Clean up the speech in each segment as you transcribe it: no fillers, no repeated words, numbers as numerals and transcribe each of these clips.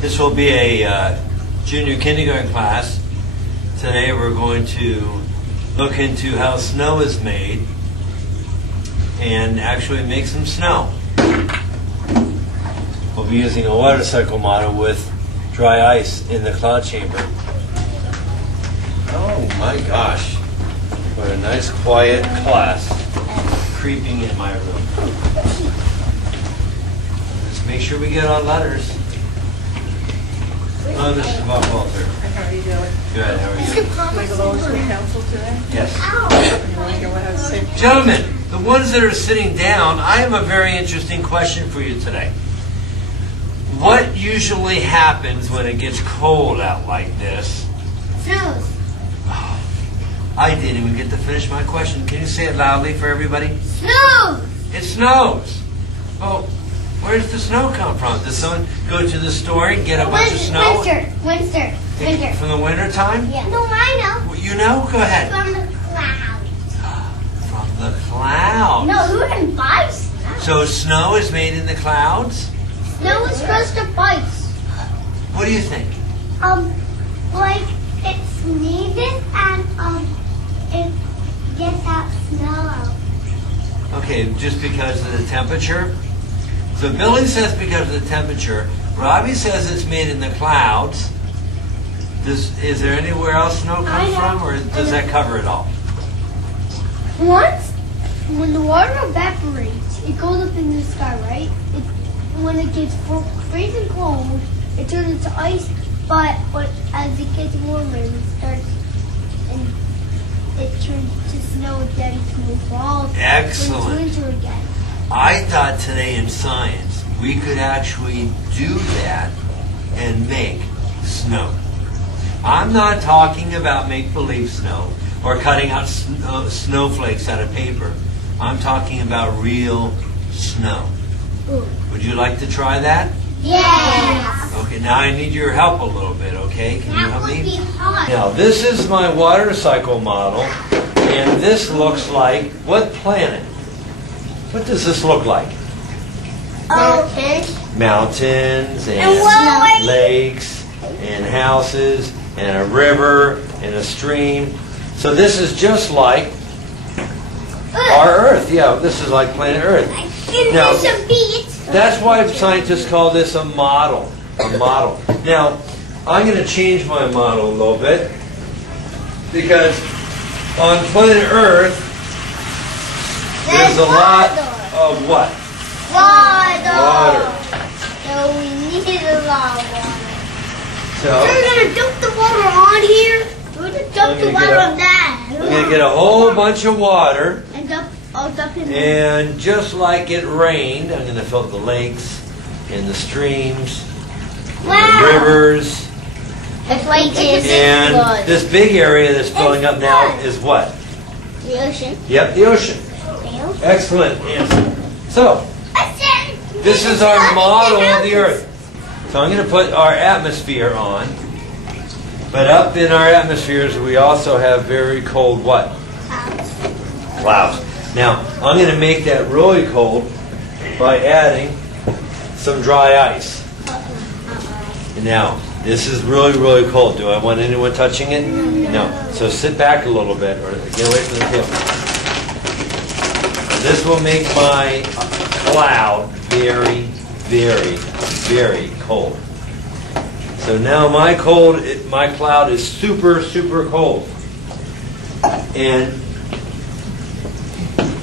This will be a junior kindergarten class. Today we're going to look into how snow is made and actually make some snow. We'll be using a water cycle model with dry ice in the cloud chamber. Oh my gosh, what a nice quiet class creeping in my room. Let's make sure we get our letters. Hello, Mr. Bob Walter. How are you doing? Good, how are you? Am I the lowest school council today? Yes. You want to hear what I have to say? Gentlemen, the ones that are sitting down, I have a very interesting question for you today. What usually happens when it gets cold out like this? Snows. Oh, I didn't even get to finish my question. Can you say it loudly for everybody? Snows. It snows. Well, where does the snow come from? Does someone go to the store and get a bunch of snow? Winter. From the winter time? Yeah. No, I know. Well, you know? Go ahead. From the clouds. From the clouds. No, who can buy snow? So snow is made in the clouds? Snow is crust of ice. What do you think? Like it sneezes and it gets that snow out. Okay, just because of the temperature? So Billy says because of the temperature. Robbie says it's made in the clouds. Is there anywhere else snow comes from, or does that cover it all? Once, when the water evaporates, it goes up in the sky, right? When it gets freezing cold, it turns into ice. But as it gets warmer, it turns to snow again, snow falls. Excellent. It's winter again. I thought today in science we could actually do that and make snow. I'm not talking about make-believe snow or cutting out snowflakes out of paper. I'm talking about real snow. Ooh. Would you like to try that? Yes. Okay, now I need your help a little bit, okay? Can you That help would me? be hot. Now, this is my water cycle model, and this looks like what planet? What does this look like? Mountains and lakes and houses and a river and a stream. So this is just like our Earth. Yeah, this is like planet Earth. Now, that's why scientists call this a model. A model. Now, I'm going to change my model a little bit because on planet Earth there's a lot of what? Water. So we need a lot of water. So We're going to dump the water on here. We're going to dump the water on that. I'm going to get a whole bunch of water. And dump it in there. And just like it rained, I'm going to fill the lakes and the streams, and the rivers. And this big area that's filling up now is what? The ocean. Yep, the ocean. Excellent answer. So, this is our model of the Earth. So I'm going to put our atmosphere on. But up in our atmospheres we also have very cold what? Clouds. Now, I'm going to make that really cold by adding some dry ice. And now, this is really, really cold. Do I want anyone touching it? No. So sit back a little bit or get away from the table. This will make my cloud very, very, very cold. So now my cloud is super, super cold.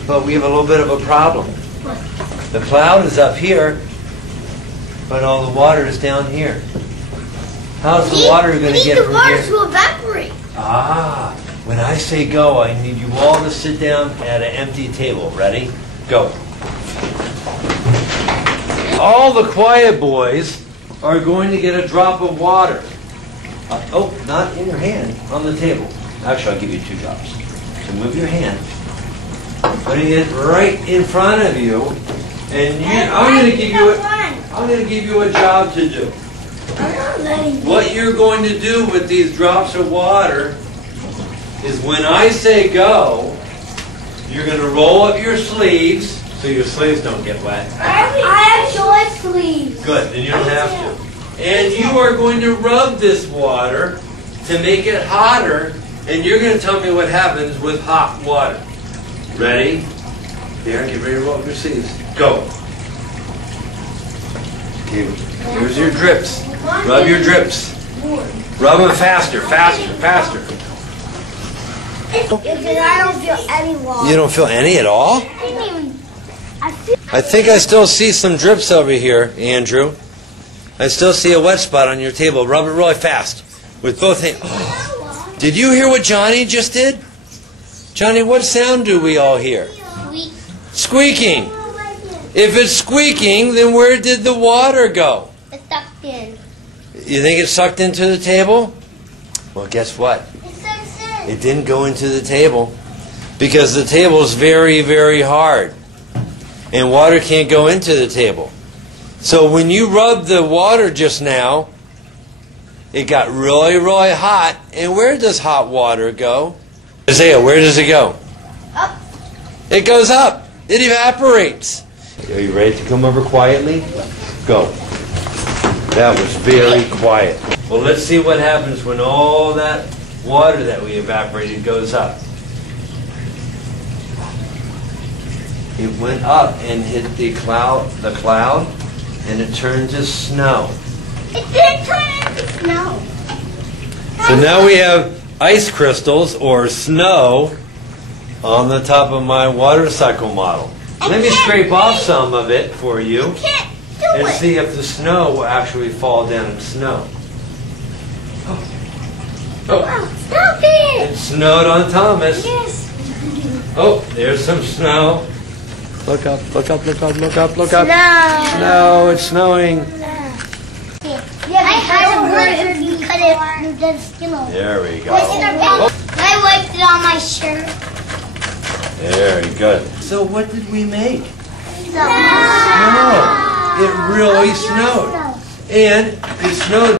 But we have a little bit of a problem. The cloud is up here, but all the water is down here. How's the water going to get from here? We need the water to evaporate. Ah, when I say go, I need you all to sit down at an empty table. Ready? Go. All the quiet boys are going to get a drop of water. Oh, not in your hand, on the table. Actually, I'll give you 2 drops. So move your hand. Putting it right in front of you, and I'm going to give you a job to do. What you're going to do with these drops of water is when I say go, you're going to roll up your sleeves so your sleeves don't get wet. I have short sleeves. Good, then you don't have to. And you are going to rub this water to make it hotter, and you're going to tell me what happens with hot water. Ready? Here, get ready to roll up your sleeves. Go. Okay, here's your drips. Rub your drips. Rub them faster, faster, faster. I don't feel any water. You don't feel any at all? I think I still see some drips over here, Andrew. I still see a wet spot on your table. Rub it really fast with both hands. Oh. Did you hear what Johnny just did? Johnny, what sound do we all hear? Squeaking. If it's squeaking, then where did the water go? It's sucked in. You think it sucked into the table? Well, guess what? It didn't go into the table because the table is very, very hard. And water can't go into the table. So when you rubbed the water just now, it got really, really hot. And where does hot water go? Isaiah, where does it go? Up. It goes up. It evaporates. Are you ready to come over quietly? Go. That was very quiet. Well, let's see what happens when all that water that we evaporated goes up. It went up and hit the cloud, and it turned to snow. It did turn into snow. So now we have ice crystals or snow on the top of my water cycle model. Let me scrape off some of it for you and see if the snow will actually fall down in snow. Oh. Stop it! It snowed on Thomas. Yes. Oh, there's some snow. Look up, look up, look up, look up, look up. Snow. Snow, it's snowing. Yeah, I had a word if you cut it, you get skin off. There we go. I wiped it on my shirt. Very good. So what did we make? Snow. Snow. It really snowed. And it snowed